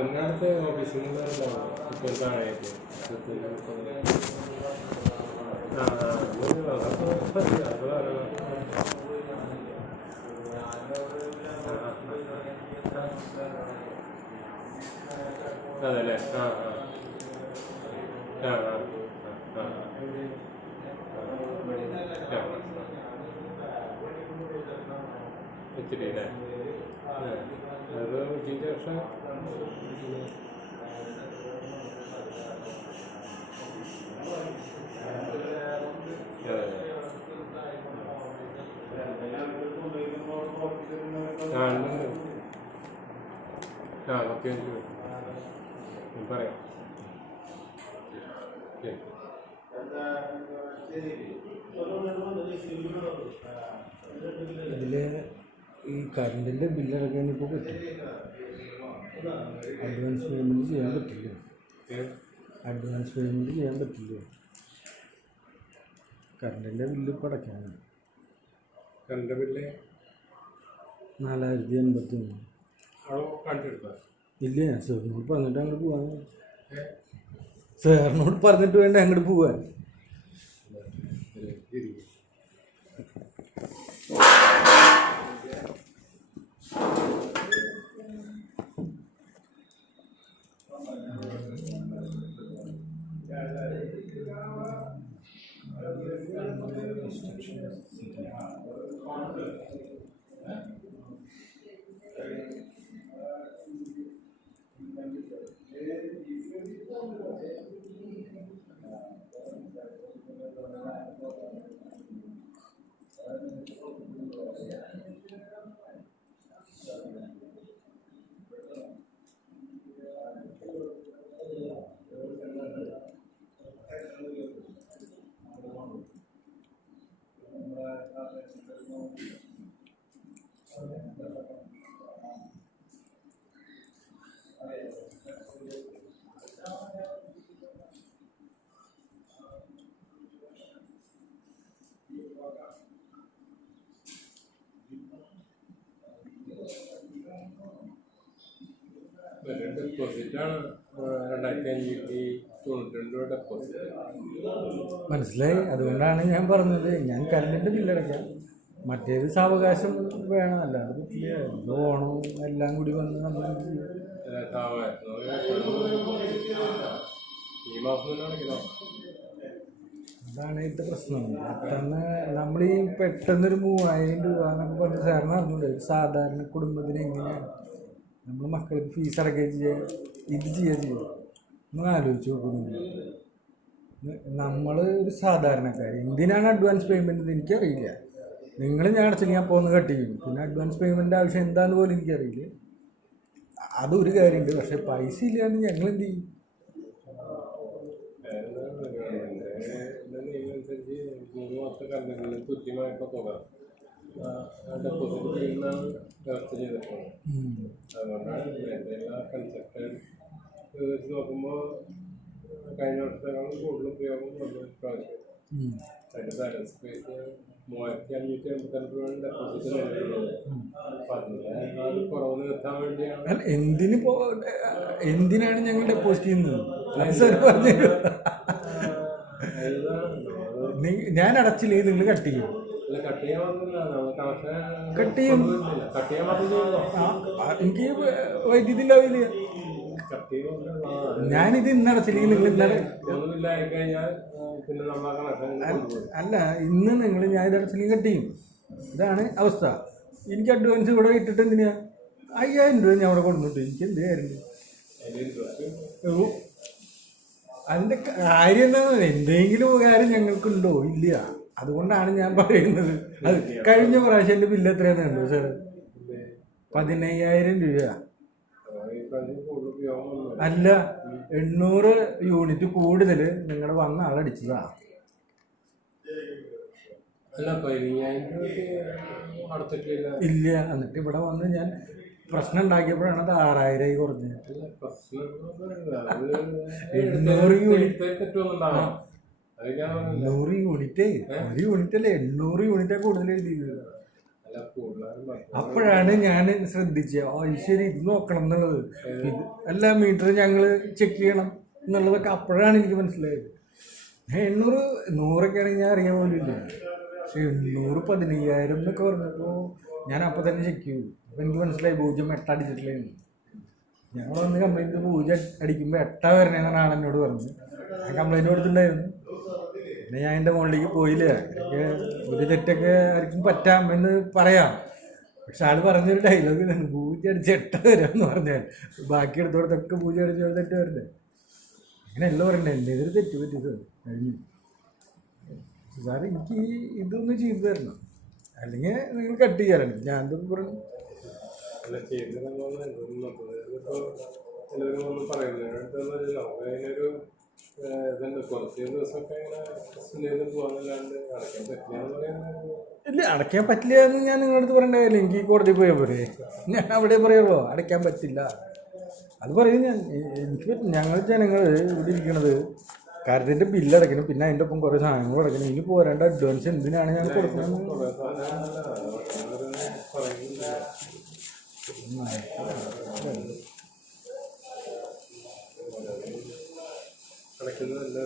പൊന്നാടത്തെ ഓഫീസിൽ നിന്ന് ഇപ്പോൾ താഴേക്ക് അതല്ലേ ഇത്തിരി അല്ലേ അത് ഉച്ചയ്ക്ക് ശേഷം ഓക്കെ പറയാം ഇതിൽ ഈ കറണ്ടിൻ്റെ ബില്ലടക്കാൻ ഇപ്പോൾ പറ്റും. അഡ്വാൻസ് പേയ്മെൻറ്റ് ചെയ്യാൻ പറ്റില്ല. അഡ്വാൻസ് പേയ്മെൻറ്റ് ചെയ്യാൻ പറ്റില്ല. കറണ്ടിൻ്റെ ബില്ല് ഇപ്പോൾ അടയ്ക്കാനാണ്. Current bill 4081. ഇല്ല, സാറിനോട് പറഞ്ഞിട്ട് അങ്ങോട്ട് പോവാൻ. സാറിനോട് പറഞ്ഞിട്ട് വേണ്ട അങ്ങോട്ട് പോവാൻ. ഡെപ്പോസിറ്റാണ് 2592 ഡെപ്പോസിറ്റ്. മനസ്സിലായി. അതുകൊണ്ടാണ് ഞാൻ പറഞ്ഞത് ഞാൻ കറണ്ടിൻ്റെ ബില്ലടയ്ക്കാം. മറ്റേത് സാവകാശം വേണം, അല്ലാതെ പറ്റില്ല. ഓണവും എല്ലാം കൂടി വന്ന് നമ്മൾ ഈ മാസം അതാണ് ഇതിൻ്റെ പ്രശ്നം. പെട്ടെന്ന് നമ്മൾ ഈ പെട്ടെന്നൊരു 3000 രൂപ എന്നൊക്കെ പറഞ്ഞ് സാറിന് അറിഞ്ഞൂടെ ഒരു സാധാരണ കുടുംബത്തിന് എങ്ങനെയാണ് നമ്മൾ മക്കൾക്ക് ഫീസ് അടക്കുകയും ചെയ്യുക, ഇത് ചെയ്യുക. നമ്മൾ ആലോചിച്ച് നോക്കുന്നുണ്ട്. നമ്മൾ ഒരു സാധാരണക്കാർ എന്തിനാണ് അഡ്വാൻസ് പേയ്മെൻറ്റ് എനിക്കറിയില്ല. നിങ്ങൾ ഞാൻ അടച്ചില്ല ഞാൻ പോകുന്ന കട്ട് ചെയ്യും. പിന്നെ അഡ്വാൻസ് പേയ്മെൻറ്റ് ആവശ്യം എന്താണെന്ന് പോലും എനിക്കറിയില്ല. അതൊരു കാര്യമുണ്ട്. പക്ഷേ പൈസ ഇല്ലാണ്ട് ഞങ്ങൾ എന്ത് ചെയ്യും? നിയമമനുസരിച്ച് 3 മാസത്തെ കറണ്ടിന് തുല്യമായിട്ടുള്ള തുക ഡെപ്പോസിറ്റ് ചെയ്യുന്നതാണ് ചർച്ച ചെയ്തിട്ടുള്ളത്. അതുകൊണ്ടാണ് എല്ലാ കൺസെപ്റ്റ് വെച്ച് നോക്കുമ്പോൾ കഴിഞ്ഞ വർഷത്തേക്കാളും കൂടുതൽ ഉപയോഗം വന്നു പ്രാവശ്യം. അതിൻ്റെ ബാലൻസ് പൈസ 3552 രൂപയാണ് ഡെപ്പോസിറ്റ് നൽകുന്നത്. അപ്പം അതിൻ്റെ ആ ഒരു കുറവ് നിർത്താൻ വേണ്ടിയാണ്. എന്തിനാണ് ഞങ്ങൾ ഡെപ്പോസിറ്റ് ചെയ്യുന്നത്? ഞാൻ അടച്ചില്ലെങ്കിൽ നിങ്ങൾ കട്ട് ചെയ്യും. കട്ട് ചെയ്യും. എനിക്ക് വൈദ്യുതി ഉണ്ടാവില്ല. ഞാനിത് ഇന്ന് അടച്ചില്ലെങ്കിൽ നിങ്ങൾ ഇന്നലെ അല്ല ഇന്ന് നിങ്ങൾ ഞാൻ ഇത് അടച്ചില്ലെങ്കിൽ കട്ട് ചെയ്യും. ഇതാണ് അവസ്ഥ. എനിക്ക് അഡ്വാൻസ് ഇവിടെ ഇട്ടിട്ട് എന്തിനാ 5000 രൂപ ഞാൻ അവിടെ കൊടുത്തിട്ട് എനിക്ക് എന്ത് കാര്യം? അതിൻ്റെ കാര്യം എന്താണെന്ന് എന്തെങ്കിലും കാര്യം ഞങ്ങൾക്കുണ്ടോ? ഇല്ല. അതുകൊണ്ടാണ് ഞാൻ പറയുന്നത്. അത് കഴിഞ്ഞ പ്രാവശ്യം എൻ്റെ ബില്ല് എത്രയാണെന്ന് കണ്ടോ സാർ? 15000 രൂപ. അല്ല 800 യൂണിറ്റ് കൂടുതൽ നിങ്ങൾ വന്ന ആളടിച്ചതാ. ഇല്ല. എന്നിട്ട് ഇവിടെ വന്ന് ഞാൻ പ്രശ്നം ഉണ്ടാക്കിയപ്പോഴാണ് അത് 6000 കുറഞ്ഞത്. 800 യൂണിറ്റ് 100 യൂണിറ്റ് 1 യൂണിറ്റ് അല്ലേ 800 യൂണിറ്റാണ് കൂടുതൽ എഴുതിയത്. അല്ല കൂടുതലും അപ്പോഴാണ് ഞാൻ ശ്രദ്ധിച്ചത് ശരി ഇത് നോക്കണം എന്നുള്ളത്. ഇത് എല്ലാ മീറ്ററും ഞങ്ങൾ ചെക്ക് ചെയ്യണം എന്നുള്ളതൊക്കെ അപ്പോഴാണ് എനിക്ക് മനസ്സിലായത്. 800 100ഒക്കെ ആണെങ്കിൽ ഞാൻ അറിയാൻ പോലും ഇല്ല. പക്ഷെ 800 15,000 എന്നൊക്കെ പറഞ്ഞപ്പോൾ ഞാൻ അപ്പം തന്നെ ചെക്ക് ചെയ്തു. അപ്പോൾ എനിക്ക് മനസ്സിലായി 0.8 അടിച്ചിട്ടില്ലായിരുന്നു. ഞങ്ങൾ വന്ന് കംപ്ലൈൻറ്റ് 0 അടിക്കുമ്പോൾ 8 വരണേന്നാണ് ആളെന്നോട് പറഞ്ഞത്. ഞാൻ കംപ്ലൈൻറ്റ് കൊടുത്തിട്ടുണ്ടായിരുന്നു. പിന്നെ ഞാൻ എൻ്റെ മുകളിലേക്ക് പോയില്ല. എനിക്ക് ഒരു തെറ്റൊക്കെ ആർക്കും പറ്റാം എന്ന് പറയാം. പക്ഷെ ആൾ പറഞ്ഞൊരു ഡയലോഗ് ഇതാണ്, 0 അടിച്ച് 8 വരാമെന്ന് പറഞ്ഞാൽ ബാക്കി എടുത്തോടത്തൊക്കെ 0 അടിച്ച് തെറ്റ് വരണ്ടേ. അങ്ങനെ എല്ലാം പറയണ്ടേ, എൻ്റെ ഇതൊരു തെറ്റ് പറ്റിയത് കഴിഞ്ഞു സാർ, എനിക്ക് ഇതൊന്ന് ചെയ്തു തരണം, അല്ലെങ്കിൽ നിങ്ങൾ കട്ട് ചെയ്യാറുണ്ട്. ഞാൻ എന്തൊക്കെ പറഞ്ഞു അല്ല ചെയ്തിടണമെന്ന് ഇപ്പോൾ ചിലവരൊന്നും പറയുന്നത് അതിനൊരു ഇതുണ്ട്. കുറച്ച് ദിവസമൊക്കെ ഇങ്ങനെ ചെയ്ത് പോകാനല്ലാണ്ട് അടയ്ക്കാൻ പറ്റില്ലെന്ന് പറയുന്നത്. ഇല്ല, അടയ്ക്കാൻ പറ്റില്ല എന്ന് ഞാൻ നിങ്ങളുടെ അടുത്ത് പറയണ്ടായില്ല. എനിക്ക് കോടതി പോയാൽ പോരെ, ഞാൻ അവിടെ പറയുള്ളൂ അടയ്ക്കാൻ പറ്റില്ല. അത് പറയും ഞാൻ. എനിക്ക് ഞങ്ങൾ ജനങ്ങൾ ഇവിടെ ഇരിക്കണത് കറണ്ടിൻ്റെ ബില്ല് അടയ്ക്കണം, പിന്നെ അതിൻ്റെ ഒപ്പം കുറേ സാധനങ്ങൾ അടയ്ക്കണം. ഇനി പോരാണ്ട് അഡ്വാൻസ് എന്തിനാണ് ഞാൻ കൊടുക്കുന്നത്? അടയ്ക്കുന്നതല്ല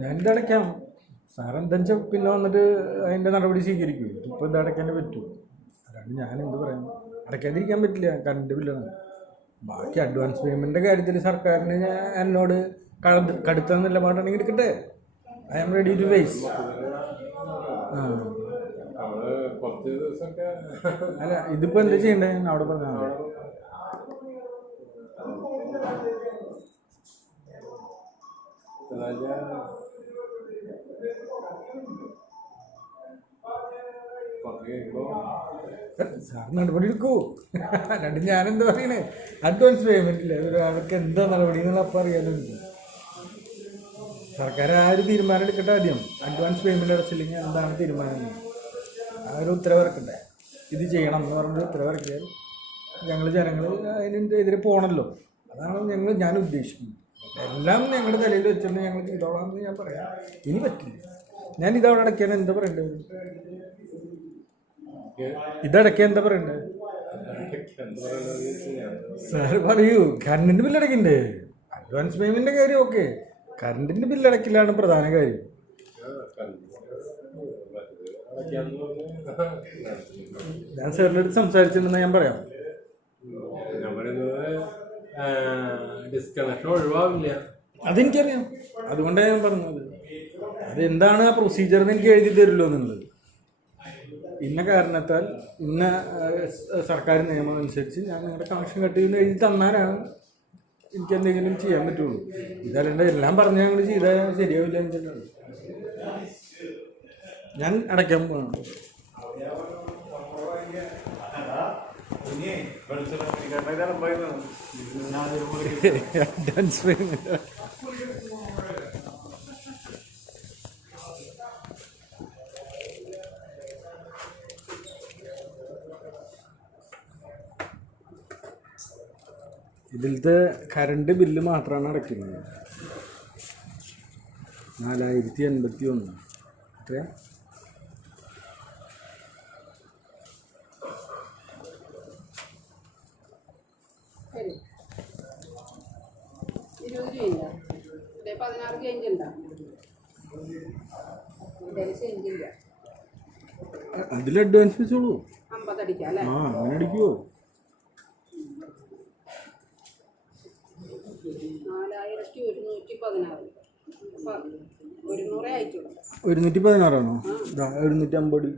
ഞാനിത് അടയ്ക്കാം സാർ. എന്താ വെച്ചാൽ പിന്നെ വന്നിട്ട് അതിൻ്റെ നടപടി സ്വീകരിക്കും. ഇപ്പോൾ ഇത് അടയ്ക്കാനേ പറ്റൂ. അതാണ് ഞാൻ എന്ത് പറയാം, അടയ്ക്കാതിരിക്കാൻ പറ്റില്ല, കറണ്ട് ബില്ലാണ്. ബാക്കി അഡ്വാൻസ് പേയ്മെൻറ്റിൻ്റെ കാര്യത്തിൽ സർക്കാരിന് എന്നോട് കടുത്ത നിലപാടാണെങ്കിൽ എടുക്കട്ടെ. I am ready to face. അല്ല ഇതിപ്പോൾ എന്താ ചെയ്യണ്ടേ അവിടെ പറഞ്ഞാൽ സാർ നടപടി എടുക്കൂ. അല്ലാണ്ട് ഞാനെന്താ പറയണേ, അഡ്വാൻസ് പേയ്മെന്റ് ഇല്ല ഒരാൾക്ക് എന്താ നടപടി എന്നുള്ള അപ്പം അറിയാലോ. സർക്കാർ ആ ഒരു തീരുമാനം എടുക്കട്ടെ. ആദ്യം അഡ്വാൻസ് പേയ്മെന്റ് അടച്ചില്ലെങ്കിൽ എന്താണ് തീരുമാനം, ആ ഒരു ഉത്തരവിറക്കട്ടെ. ഇത് ചെയ്യണം എന്ന് പറഞ്ഞൊരു ഉത്തരവിറക്കിയാൽ ഞങ്ങൾ ജനങ്ങൾ അതിനെതിരെ പോകണമല്ലോ. അതാണ് ഞാൻ ഉദ്ദേശിക്കുന്നത്. എല്ലാം ഞങ്ങളുടെ തലയിൽ വെച്ചിട്ട് ഞങ്ങൾ ചെയ്തോളാം എന്ന് ഞാൻ പറയാം. ഇനി പറ്റില്ല. ഞാൻ ഇതവിടെ അടയ്ക്കാൻ എന്താ പറയേണ്ടത്? ഇതടയ്ക്കാൻ എന്താ പറയണ്ടേ സാർ പറയൂ. കറണ്ടിൻ്റെ ബില്ല് അടയ്ക്കണ്ടേ? അഡ്വാൻസ് പേയ്മെൻറ്റിൻ്റെ കാര്യം ഓക്കെ, കറണ്ടിൻ്റെ ബില്ല് അടയ്ക്കലാണ് പ്രധാന കാര്യം. ഞാൻ സാറിൻ്റെ അടുത്ത് സംസാരിച്ചിട്ടുണ്ടെന്ന് ഞാൻ പറയാം. ഡിസ്കണക്ഷൻ ഒഴിവാവില്ല, അതെനിക്കറിയാം. അതുകൊണ്ടാണ് ഞാൻ പറഞ്ഞത്. അതെന്താണ് ആ പ്രൊസീജിയർ എന്ന് എനിക്ക് എഴുതി തരുമല്ലോ എന്നുള്ളത്. ഇന്ന കാരണത്താൽ ഇന്ന സർക്കാർ നിയമം അനുസരിച്ച് ഞാൻ നിങ്ങളുടെ കണക്ഷൻ കട്ട് ചെയ്യുന്ന എഴുതി തന്നാലാണ് എനിക്ക് എന്തെങ്കിലും ചെയ്യാൻ പറ്റുള്ളൂ. ഇതല്ലാണ്ട് എല്ലാം പറഞ്ഞ് ഞങ്ങൾ ചെയ്താൽ ശരിയാവില്ല എന്ന് ഞാൻ അടയ്ക്കാൻ പോകണം. അഡ്വാൻസ് പേയ്മെന്റ് ഇതിലത്തെ കറണ്ട് ബില്ല് മാത്രമാണ് അടയ്ക്കുന്നത്. 4081. എത്രയാ? അതിൽ അഡ്വാൻസ് വെച്ചോളൂ. ആ അങ്ങനെ അടിക്കുമോ? 116 ആണോ? 150.